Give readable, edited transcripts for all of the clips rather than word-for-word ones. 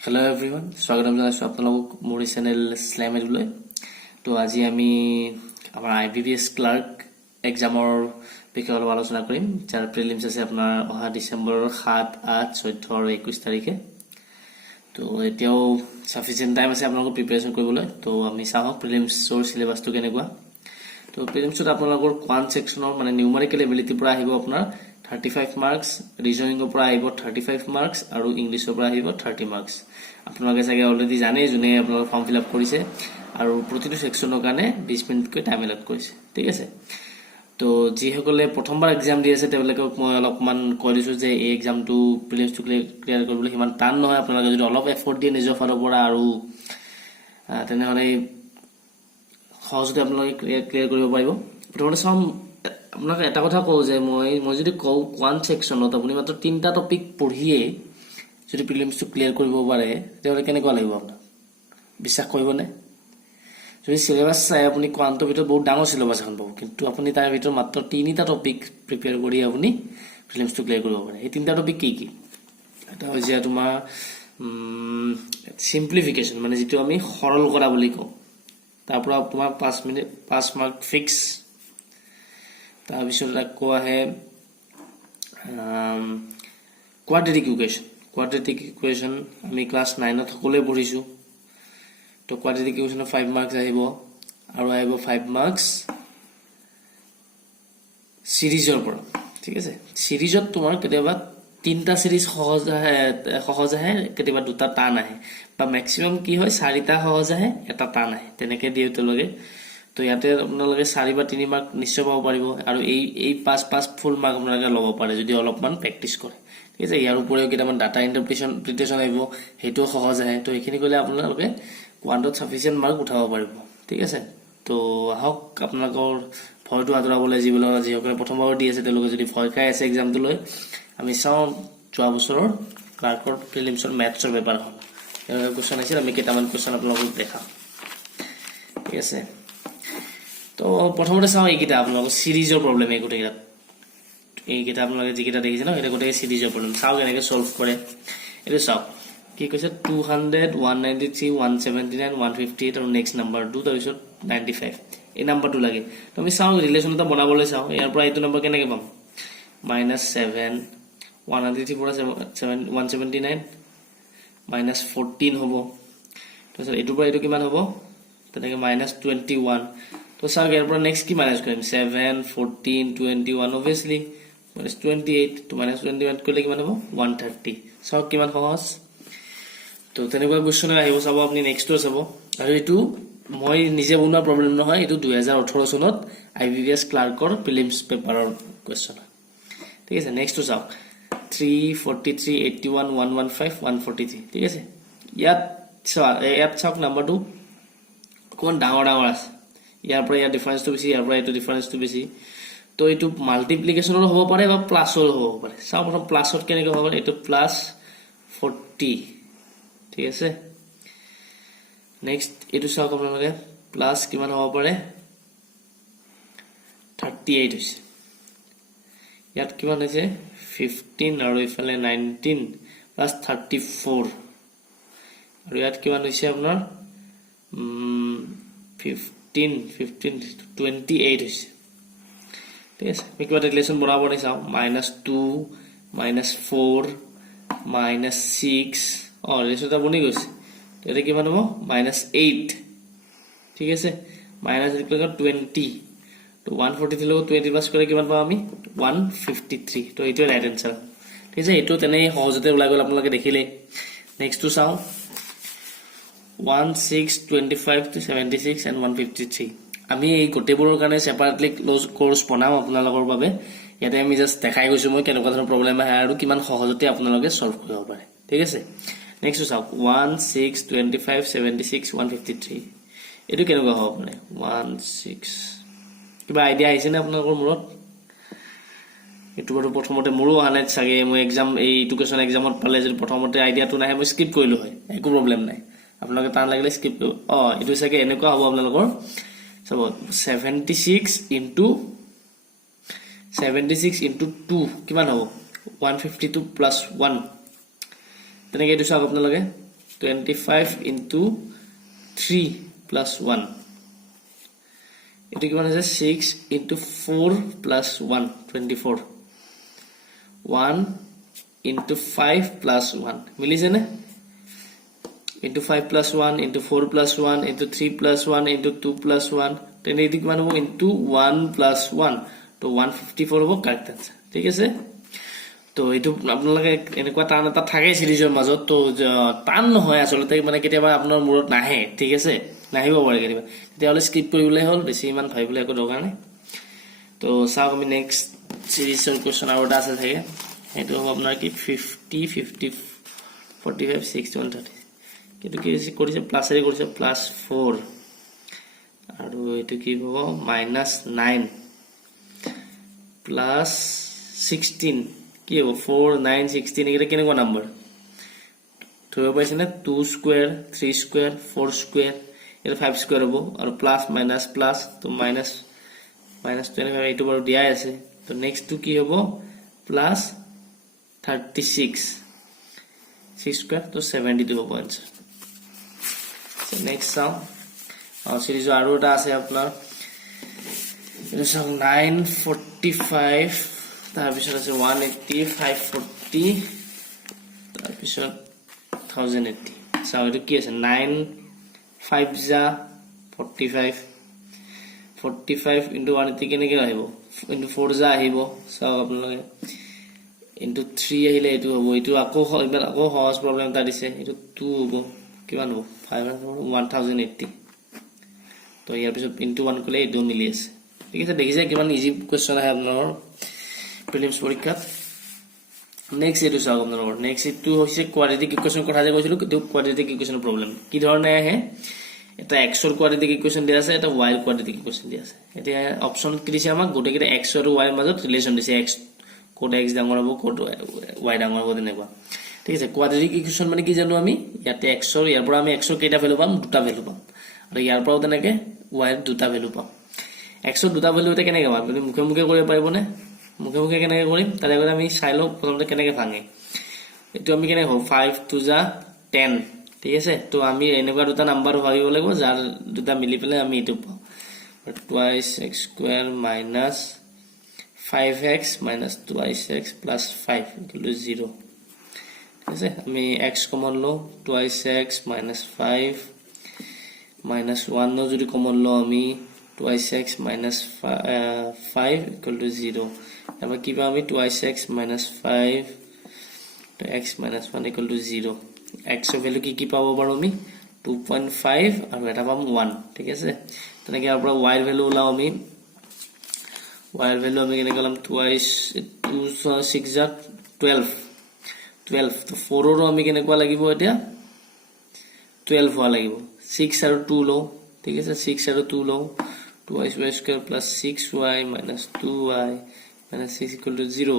hello everyone स्वागतम জানাইছো আপোনালোকক মোৰ চেনেল স্ল্যাম এডুলৈ তো আজি আমি আমাৰ আইবিবিএস ক্লাৰ্ক এক্সামৰ বিষয়ে অলপ আলোচনা কৰিম যাৰ প্ৰিলিমছ আছে আপোনাৰ অহা ডিসেম্বৰৰ 7 8 14 আৰু 21 তাৰিখে তো এতিয়াও সাফিসিয়েন্ট টাইম আছে আপোনালোকক প্ৰিপাৰেচন কৰিবলৈ তো আমি চাওঁ প্ৰিলিমছৰ সিলেবাসটো কেনেকুৱা তো প্ৰিলিমছত আপোনালোকৰ কোৱান্ট সেকশনৰ মানে নিউমেৰিকেল এবিলিটি পৰা আহিব আপোনাৰ 35 marks ৰিজনিংৰ পৰা আহিব 35 marks আৰু ইংলিছৰ পৰা আহিব 30 marks আপোনালোকে চাগে অলৰেডি জানে জুনে আপোনালোকৰ ফৰ্ম ফিল আপ কৰিছে আৰু প্ৰতিটো সেকশনৰ কাৰণে 20 মিনিটকৈ টাইম এলট কৰিছে ঠিক আছে তো যিসকলে প্ৰথমবাৰ এক্সাম দি আছে তেওঁলোকক মই অলপমান কৈ দিছো যে এই এক্সামটো প্ৰিলিমছটো ক্লিয়াৰ কৰিবলৈ ইমান টান নহয় আপোনালোকে যদি অলপ এফৰ্ট দিয়ে নিজৰ ফালৰ পৰা আৰু তেনেহলে সহজতে আপোনালোকে ক্লিয়াৰ কৰিব পাৰিব প্ৰথমতে চাম আপোনাক এটা কথা কও যে মই যদি কও কোৱান্ট সেকশনত আপুনি মাত্ৰ তিনটা টপিক পঢ়িয়ে যদি প্ৰিলিমছটো ক্লিয়াৰ কৰিব পাৰে তেতিয়াহলে কেনেকুৱা লাগিব আপোনাক বিশ্বাস কৰিবনে যদি সিলেবাস চাই আপুনি কোৱান্টৰ ভিতৰত বহুত ডাঙৰ সিলেবাস এখন পাব কিন্তু আপুনি তাৰ ভিতৰত মাত্ৰ তিনিটা টপিক প্ৰিপেয়াৰ কৰি আপুনি প্ৰিলিমছটো ক্লিয়াৰ কৰিব পাৰে এই তিনটা টপিক কি এটা হৈছে তোমাৰ সিম্পলিফিকেশন মানে যেটো আমি সৰল কৰা বুলি কওঁ তাৰ পৰা তোমাৰ 5 মাৰ্ক ফিক্স তাৰ পিছত কোৱা হে quadratic equation আমি ক্লাস 9 ত সকলোৱে পঢ়িছো তো quadratic equation 5 marks আহিব আৰু আহিব 5 marks সিৰিজৰ পৰা ঠিক আছে সিৰিজত তোমাৰ কেতিয়াবা তিনটা সিরিজ সহজ আহে কেতিয়াবা দুটা টান আহে বা ম্যাক্সিমাম কি হয় চাৰিটা সহজ আহে এটা টান আহে তেনেকে দিওতে লাগে তো ইয়াতে আপোনালোকে 4 বা 3 মাৰ্ক নিশ্চয় পাব পাৰিব আৰু এই 5 ফুল মাৰ্ক আপোনালোকে ল'ব পাৰে যদি অলপমান প্ৰেক্টিস কৰে ঠিক আছে ইয়াৰ উপৰিও কিটামান ডাটা ইন্টাৰপ্ৰিটেশন আহিব হেতু সহজ আহে তো এইখিনি কৰিলে আপোনালোকে কোৱান্টত সাফিসিয়েন্ট মাৰ্ক উঠাব পাৰিব ঠিক আছে তো আহক আপোনালোকৰ ভয়টো আঁতৰাবলৈ যিসকলে প্ৰথমবাৰ দি আছে তেওঁলোকে যদি ভয় খাই আছে এক্সামটো লৈ আমি চাওঁ যোৱা বছৰৰ ক্লাৰ্কৰ প্ৰিলিমছৰ ম্যাথছৰ পেপাৰখন কোৱেশ্চন আছিল আমি কেইটামান কোৱেশ্চন আপোনালোকক দেখাম ঠিক আছে তো প্ৰথমতে চাওঁ এইকিটা আপোনালোকৰ সিৰিজৰ প্ৰবলেম এইকিটা আপোনালোকে যিকিটা দেখিছে ন এটা গোটেই সিৰিজৰ প্ৰবলেম চাও কেনেকৈ সলভ কৰে এটো চাও কি কৈছে 200 193 179 158 আৰু নেক্সট নাম্বাৰ 2 তাৰ পিছত 95 এই নাম্বাৰটো লাগে তো আমি চাও ৰিলেচন এটা বনাবলৈ চাও ইয়াৰ পৰা এইটো নাম্বাৰ কেনেকৈ পাম -7 193 পৰা 179 -14 হ'ব তাৰপিছত এইটোৰ পৰা এইটো কিমান হ'ব তেনেকৈ -21 তো চাও ইয়াৰ পৰা নেক্সট কি মাইনাস কৰিম 7 14 21 obviously -28 তো -21 কৰিলে কিমান হ'ব 130 চাও কিমান সহজ তো তেনেকুৱা কোৱেশ্চন আহিব চাব আপুনি নেক্সটটো চাব আৰু এটো মই নিজে বনোৱা প্ৰবলেম নহয় এটো 2018 চনত আইবিবিএস ক্লাৰ্কৰ প্ৰিলিমছ পেপাৰৰ কোৱেশ্চন ঠিক আছে নেক্সটটো চাও 343 81 115 143 ঠিক আছে ইয়াত চাওক নাম্বাৰটো কোন ডাঙৰ আছে ইয়াৰ পৰা ইয়াৰ ডিফাৰেন্সটো বেছি ইয়াৰ পৰা এইটো ডিফাৰেন্সটো বেছি তো এইটো মাল্টিপ্লিকেশনৰ হ'ব পাৰে বা প্লাছৰ হ'ব পাৰে চাও প্ৰথম প্লাছত কেনেকৈ হ'ব এইটো +40 ঠিক আছে নেক্সট এইটো চাও আপোনালোকে প্লাস কিমান হ'ব পাৰে 38 হৈছে ইয়াত কিমান হৈছে 15 আৰু ইফালে 19 প্লাস 34 আৰু ইয়াত কিমান হৈছে আপোনাৰ 15 28 হৈছে ঠিক আছে আমি কিবা ৰিলেচন বনাব নি চাও -2 -4 -6 ৰিলেচনটা বনি গৈছে তেনে কিমান হ'ব -8 ঠিক আছে -20 তো 143 লগত 20 প্লাস কৰে কিমান পাম আমি 153 তো এইটো ৰাইট আনসাৰ ঠিক আছে এইটো তেনে সহজতে ওলাই গল আপোনালোকে দেখিলে নেক্সটটো চাও 16 25 to 76 and 153 আমি এই গোটেইবোৰৰ কাৰণে সেপাৰেটলি ক্লোজ কোৰ্স বনাম আপোনালোকৰ বাবে ইয়াতে আমি জাস্ট দেখাই গৈছো মই কেনেকুৱা ধৰণৰ প্ৰবলেম আহে আৰু কিমান সহজতে আপোনালোকে সলভ কৰিব পাৰে ঠিক আছে নেক্সট চাওক 16 25 76 153 এটো কেনেকুৱা হ'ব মানে 16 কিবা আইডিয়া আহিছে না আপোনালোকৰ মূৰত এটো বাৰু প্ৰথমতে মোৰো আনে চাগে মই এক্সাম এই এডুকেশন এক্সামত পালে যদি প্ৰথমতে আইডিয়াটো নাহে মই স্কিপ কৰিলো হয় একো প্ৰবলেম নাই আপোনালোকে টান লাগিলে স্কিপ এটো চাগে এনেকুৱা হ'ব আপোনালোকৰ সব 76 into 2 কিমান হ'ব 152 plus 1 তেনেকৈ এইটো চাওক আপোনালোকে 25 into 3 plus 1 এটো কিমান আছে 6 into 4 plus 1 24 1 into 5 plus 1 মিলিছে নে into 5 plus 1 into 4 plus 1 into 3 plus 1 into 2 plus 1 তেনে এটো কিমান হ'ব into 1 plus 1 তো 154 হ'ব কারেক্ট आंसर ঠিক আছে তো এটো আপোনালোকে এনেকুৱা টান এটা থাকে সিৰিজৰ মাজত তো টান নহয় আসলতে মানে কেতিয়াবা আপোনাৰ মূৰত নাহে ঠিক আছে নাহিব পাৰে কেতিয়াবা তেতিয়াহলে স্কিপ কৰিবলৈ হ'ল বেছি ইমান ভাবিবলৈ একো দৰকাৰ নাই তো চাও আমি নেক্সট সিৰিজৰ কোৱেশ্চন আৰু এটা আছে থাকে এটো হ'ব আপোনাৰ কি 50 50 45 61 30 কিন্তু কি কৰিছে প্লাসেৰে কৰিছে +4 আৰু এটো কি হ'ব -9 +16 কি হ'ব 4 9 16 এটা কেনেকুৱা নম্বৰ ধৰিব পাইছে না 2 স্কয়াৰ 3 স্কয়াৰ 4 স্কয়াৰ এটা 5 স্কয়াৰ হ'ব আৰু প্লাস মাইনাস প্লাস তো মাইনাস 25 এইটো বাৰু দিয়াই আছে তো নেক্সট টু কি হ'ব প্লাস 36 6 স্কয়াৰ তো 72 হ'ব आंसर সো নেক্সট চাও সিৰিজ আৰু এটা আছে আপোনাৰ এটা চাও 945 তাৰ পিছত আছে 180 540 তাৰ পিছত 1080 চাও এটো কি আছে 9 5 যা 45 45 into 180 কেনেকৈ আহিব into 4 যা আহিব চাও আপোনালোকে into 3 আহিলে এটো হ'ব এটো আকৌ এবাৰ আকৌ সহজ প্ৰবলেম এটা দিছে এটো 2 হ'ব কিমান হ'ব 1080 তো ইয়াৰ পিছত into 1 কলে এটো মিলি আছে ঠিক আছে দেখিছে কিমান ইজি কোৱেশ্চন আহে আপোনালোকৰ প্ৰিলিমছ পৰীক্ষাত নেক্সট এটো চাও আপোনালোকৰ নেক্সট এটো হৈছে কোৱাড্ৰেটিক ইকুৱেশ্যন কথা যে কৈছিলো কিন্তু কোৱাড্ৰেটিক ইকুৱেশ্যনৰ প্ৰবলেম কি ধৰণে আহে এটা x ৰ কোৱাড্ৰেটিক ইকুৱেশ্যন দিয়া আছে এটা y ৰ কোৱাড্ৰেটিক ইকুৱেশ্যন দিয়া আছে এতিয়া অপচন কি দিছে আমাক গোটেইকেইটা x আৰু y ৰ মাজত ৰিলেচন দিছে x কোড x ডাঙৰ হ'ব কোড y ডাঙৰ হ'ব তেনেকুৱা ঠিক আছে কোৱাড্ৰেটিক ইকুৱেশ্যন মানে কি জানো আমি ইয়াতে x ৰ ইয়াৰ পৰা আমি x ৰ কেইটা ভ্যালু পাম দুটা ভ্যালু পাম আৰু ইয়াৰ পৰাও তেনেকৈ y ৰ দুটা ভ্যালু পাম x ৰ দুটা ভ্যালু এটা কেনেকৈ পাম আপুনি মুখে মুখে কৰিব পাৰিবনে মুখে মুখে কেনেকৈ কৰিম তাৰ আগতে আমি চাই লওঁ প্ৰথমতে কেনেকৈ ভাঙে এটো আমি কেনেকৈ হ'ব 5 2 যা 10 ঠিক আছে তো আমি এনেকুৱা দুটা নাম্বাৰ ভাবিব লাগিব যাৰ দুটা মিলি পেলাই আমি এটো পাম twice x square minus 5x minus twice x plus 5 equal to 0 ঠিক আছে আমি x কমন লও twice x minus 5 minus 1 নো যদি কমন লও আমি twice x minus 5 equal to 0 এবাৰ কি পাম আমি twice x minus 5 to x minus 1 equal to 0 x এর ভ্যালু কি পাবো পাৰো আমি 2.5 আৰু এটা পাম 1 ঠিক আছে তেনেকৈ ইয়াৰ পৰা y এর ভ্যালু ওলাও আমি y এর ভ্যালু আমি কেনে গলাম twice 2 6 যা 12 তো 4 ৰ আমি কেনেকুৱা লাগিব এতিয়া 12 হোৱা লাগিব 6 আৰু 2 লও ঠিক আছে 6 আৰু 2 লও 2y square plus 6y minus 2y minus 6 equal to 0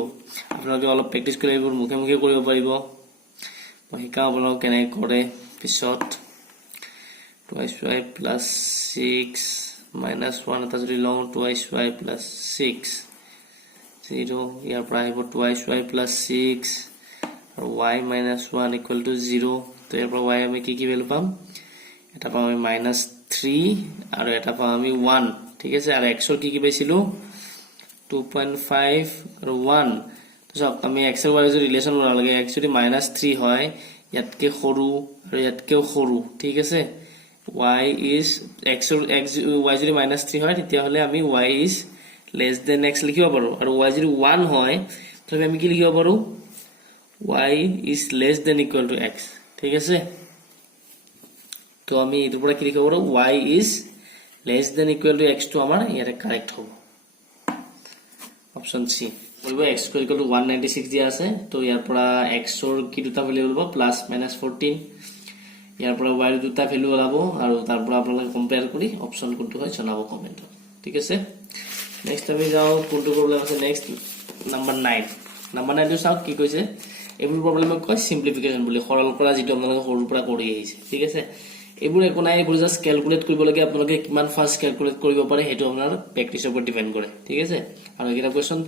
আপোনালোকে অলপ প্ৰেক্টিস কৰি এইবোৰ মুখে মুখে কৰিব পাৰিব মই শিকাও আপোনালোক কেনেকৈ কৰে পিছত 2y plus 6 minus 1 এটা যদি লও 2y plus 6 0 ইয়াৰ পৰা আহিব 2y plus 6 আৰু y minus 1 equal to 0 তো ইয়াৰ পৰা y আমি কি কি ভ্যালু পাম এটা পাম আমি -3 আৰু এটা পাম আমি 1 ঠিক আছে আৰু x ৰ কি কি পাইছিলো 2.5 আৰু 1 তো সব আমি x আৰু y ৰ ৰিলেচন বনাব লাগে x যদি -3 হয় ইয়াতকে সৰু আৰু ইয়াতকেও সৰু ঠিক আছে y is x y যদি -3 হয় তেতিয়া হলে আমি y is less than x লিখিব পাৰো আৰু y যদি 1 হয় তবে আমি কি লিখিব পাৰো y is less than equal to x ঠিক আছে তো আমি এর উপরে কি লিখব পারো y is less than equal to x তো আমার ইয়াতে কারেক্ট হবে অপশন সি বলবো x equal to 196 দিয়া আছে তো ইয়াৰ পৰা x ৰ কি দুটা ভ্যালু হ'ব প্লাস মাইনাস 14 ইয়াৰ পৰা y ৰ দুটা ভ্যালু ওলাব আৰু তাৰ পৰা আপোনালোকে কম্পেয়াৰ কৰি অপশন কোনটো হয় জনাব কমেন্টত ঠিক আছে নেক্সট আমি যাও কোনটো প্ৰবলেম আছে নেক্সট নাম্বাৰ 9 নাম্বাৰ 9 টো চাও কি কৈছে এইবোৰ প্ৰবলেমক কয় সিম্পলিফিকেশন বুলি সৰল কৰা যেটো আপোনালোকে সৰুৰ পৰা কৰি আহিছে ঠিক আছে এইবোৰ একো নাই এইবোৰ জাস্ট ক্যালকুলেট কৰিব লাগে আপোনালোকে কিমান ফাস্ট ক্যালকুলেট কৰিব পাৰে হেতু আপোনাৰ প্ৰেক্টিসৰ ওপৰত ডিপেন্ড কৰে ঠিক আছে আৰু এটা কোৱেশ্চন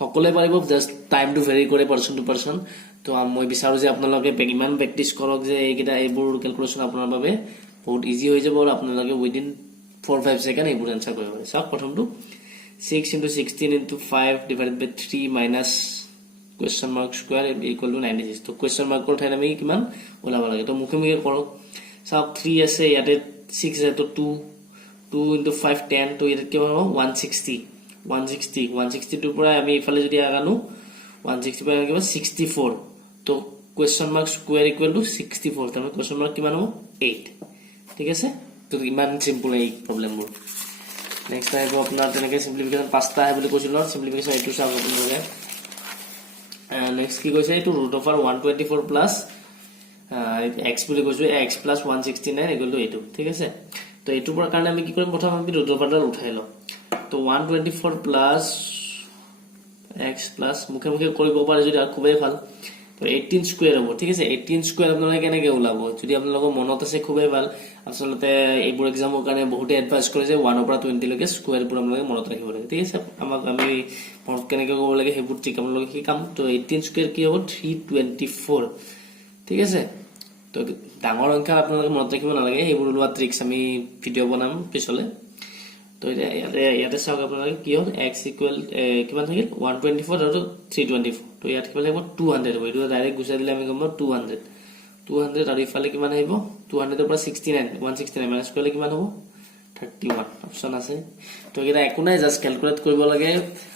সকলে পাৰিব জাস্ট টাইম টু ভেৰি কৰে পাৰসন টু পাৰসন তো মই বিচাৰো যে আপোনালোকে ইমান প্ৰেক্টিছ কৰক যে এইবোৰ ক্যালকুলেশন আপোনাৰ বাবে বহুত ইজি হৈ যাব আৰু আপোনালোকে উইদিন 4-5 সেকেন্ড এইবোৰ আনসাৰ কৰিব পাৰে চাওক প্ৰথমটো 6 into 16 into 5 divided by 3 minus question mark square equal to 96 তো question mark ৰ ঠাইত আমি কিমান ওলাব লাগে তো মুখে মুখে কৰক চাওক 3 আছে ইয়াতে 6 আছে তো 2 into 5 10 তো ইয়াতে কিমান হ'ব 160 ৰ পৰা আমি ইফালে যদি আগানো 160 পৰা কিমান 64 তো question mark square equal to 64 তো question mark কিমান হ'ব 8 ঠিক আছে তো ইমান সিম্পল এই প্ৰবলেমবোৰ নেক্সট আহিব আপোনাৰ তেনেকৈ সিম্পলিফিকেশন পাঁচটা আহে বুলি কৈছিল ন সিম্পলিফিকেশন এইটো চাওক আপোনালোকে নেক্সট কি কৈছে এইটো √124 প্লাস x বুলি কৈছো x plus 169 equal to 8 ঠিক আছে তো এইটোৰ পৰা কাৰণে আমি কি কৰিম প্ৰথম আমি √ডাল উঠাই লওঁ তো 124 plus x plus মুখে মুখে কৰিব পাৰে যদি আৰু খুবেই ভাল তো 18 স্কয়ার হ'ব ঠিক আছে 18 স্কয়ার আপোনালোকে কেনেকৈ ওলাব যদি আপোনালোকৰ মনত আছে খুবেই ভাল আসলতে এইবোৰ এক্সামৰ কাৰণে বহুতে এডভাইস কৰে যে 1 পৰা 20 লৈকে স্কয়াৰ বোৰ আপোনালোকে মনত ৰাখিব লাগে ঠিক আছে আমি মনত কেনেকৈ কৰিব লাগে সেইবোৰ ঠিক আপোনালোকে শিকাম তো 18 স্কয়াৰ কি হ'ব 324 ঠিক আছে তো ডাঙৰ সংখ্যা আপোনালোকে মনত ৰাখিব নালাগে এইবোৰ ওলোৱা ট্ৰিক্স আমি ভিডিও বনাম পিছলে তো ইয়াতে চাওক আপোনালোকে কি হ'ল x ইকুৱেল কিমান থাকিল 124 আৰু 324 তো ইয়াত কিমান লাগিব 200 হ'ব এইটো ডাইৰেক্ট গুছাই দিলে আমি গম পাম 200 আৰু ইফালে কিমান আহিব 200 ৰ পৰা 69 169 মাইনাস কৰিলে কিমান হ'ব 31 অপচন আছে তো এটা একো নাই জাস্ট ক্যালকুলেট কৰিব লাগে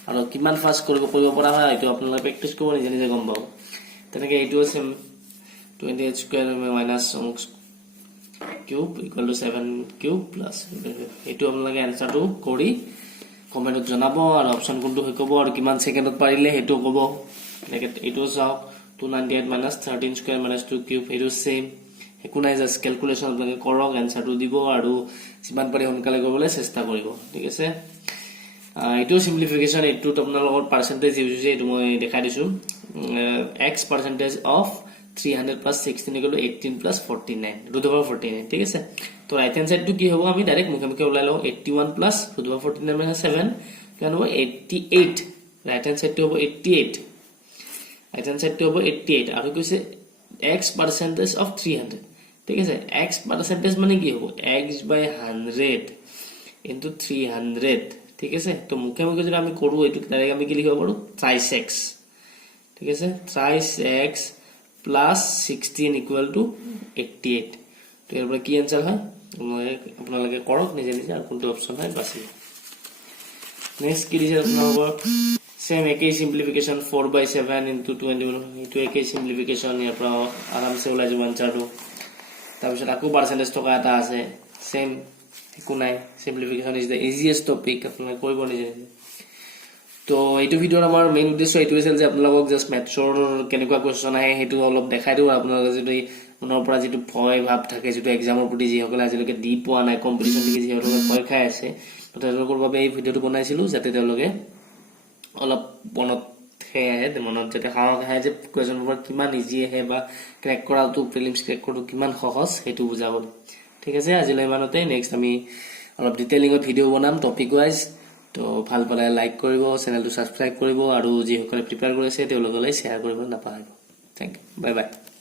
আৰু কিমান ফাস্ট কৰিব পৰা হয় এইটো আপোনালোকে প্ৰেক্টিছ কৰিব নিজে নিজে গম পাব তেনেকৈ এইটো আছে 28 square minus cube equal to 7 cube plus এইটো আপোনালোকে আনসাৰটো কৰি কমেন্টত জনাব আৰু অপচন কোনটো হৈ ক'ব আৰু কিমান সেকেন্ডত পাৰিলে হেতু ক'ব এনেকৈ এইটো চাওক 298 minus 13 square minus 2 cube এইটো সেম একো নাই জাস্ট ক্যালকুলেশন আপোনালোকে কৰক আনসাৰটো দিব আৰু যিমান পাৰি সোনকালে কৰিবলৈ চেষ্টা কৰিব ঠিক আছে এইটো সিম্পলিফিকেশন এইটো আপোনালোকৰ পাৰ্সেন্টেজ ইউজ হৈছে এইটো মই দেখাই দিছো x percentage of 300 plus 16 equal to 18 plus 49 √49 ঠিক আছে তো রাইট হ্যান্ড সাইড টু কি হ'ব আমি ডাইরেক্ট মুখে মুখে ওলাই লও 81 plus √49 minus 7 কেন হ'ব 88 রাইট হ্যান্ড সাইড টু হ'ব 88 রাইট হ্যান্ড সাইড টু হ'ব 88 আৰু কৈছে x percentage of 300 ঠিক আছে x percentage মানে কি হ'ব x by 100 into 300 ঠিক আছে তো মুখে মুখে যদি আমি কৰো এটো ডাইৰেক্ট আমি কি লিখিব পাৰো thrice x ঠিক আছে thrice x plus 16 equal to 88 তো এর পরে কি आंसर হয় আপোনালোকে কৰক নিজে নিজে আৰু কোনটো অপচন হয় বাছি নেক্সট কি দিছে আপোনালোকৰ সেম একেই সিম্পলিফিকেশন 4/7 into 21 এইটো একেই সিম্পলিফিকেশন ইয়াৰ পৰা আৰামসে ওলাই যাব आंसरটো তাৰপিছত আকৌ পাৰ্সেন্টেজ টকা এটা আছে সেম একো নাই সিম্পলিফিকেশন ইজ দা ইজিয়েষ্ট টপিক আপোনালোকে কৰিব নিজে তো এইটো ভিডিওৰ আমাৰ মেইন উদ্দেশ্য এইটো আছিল যে আপোনালোকক জাস্ট ম্যাথছৰ কেনেকুৱা কোৱেশ্চন আহে হেতু অলপ দেখাই দিও আপোনালোকে যদি মনৰ পৰা যেটো ভয় ভাব থাকে যেটো এক্সামৰ প্ৰতি যি সকলে আজিলৈকে দি পোৱা নাই কম্পিটিশন দেখি যি সকলে ভয় খাই আছে তো তেওঁলোকৰ বাবে এই ভিডিওটো বনাইছিলো যাতে তেওঁলোকে অলপ মনত যাতে সাহস আহে যে কোৱেশ্চন পেপাৰ কিমান ইজি আহে বা ক্ৰেক কৰাটো প্ৰিলিমছ ক্ৰেক কৰাটো কিমান সহজ হেতু বুজাব ঠিক আছে আজিলৈ ইমানতে নেক্সট আমি অলপ ডিটেইলিংত ভিডিও বনাম টপিক ওয়াইজ তো ভাল পালে লাইক কৰিব চেনেলটো সাবস্ক্ৰাইব কৰিব আৰু যি সকলে প্ৰিপেয়াৰ কৰিছে তেওঁলোকলৈ শেয়াৰ কৰিব নাপাহৰিব থ্যাংক ইউ বাই বাই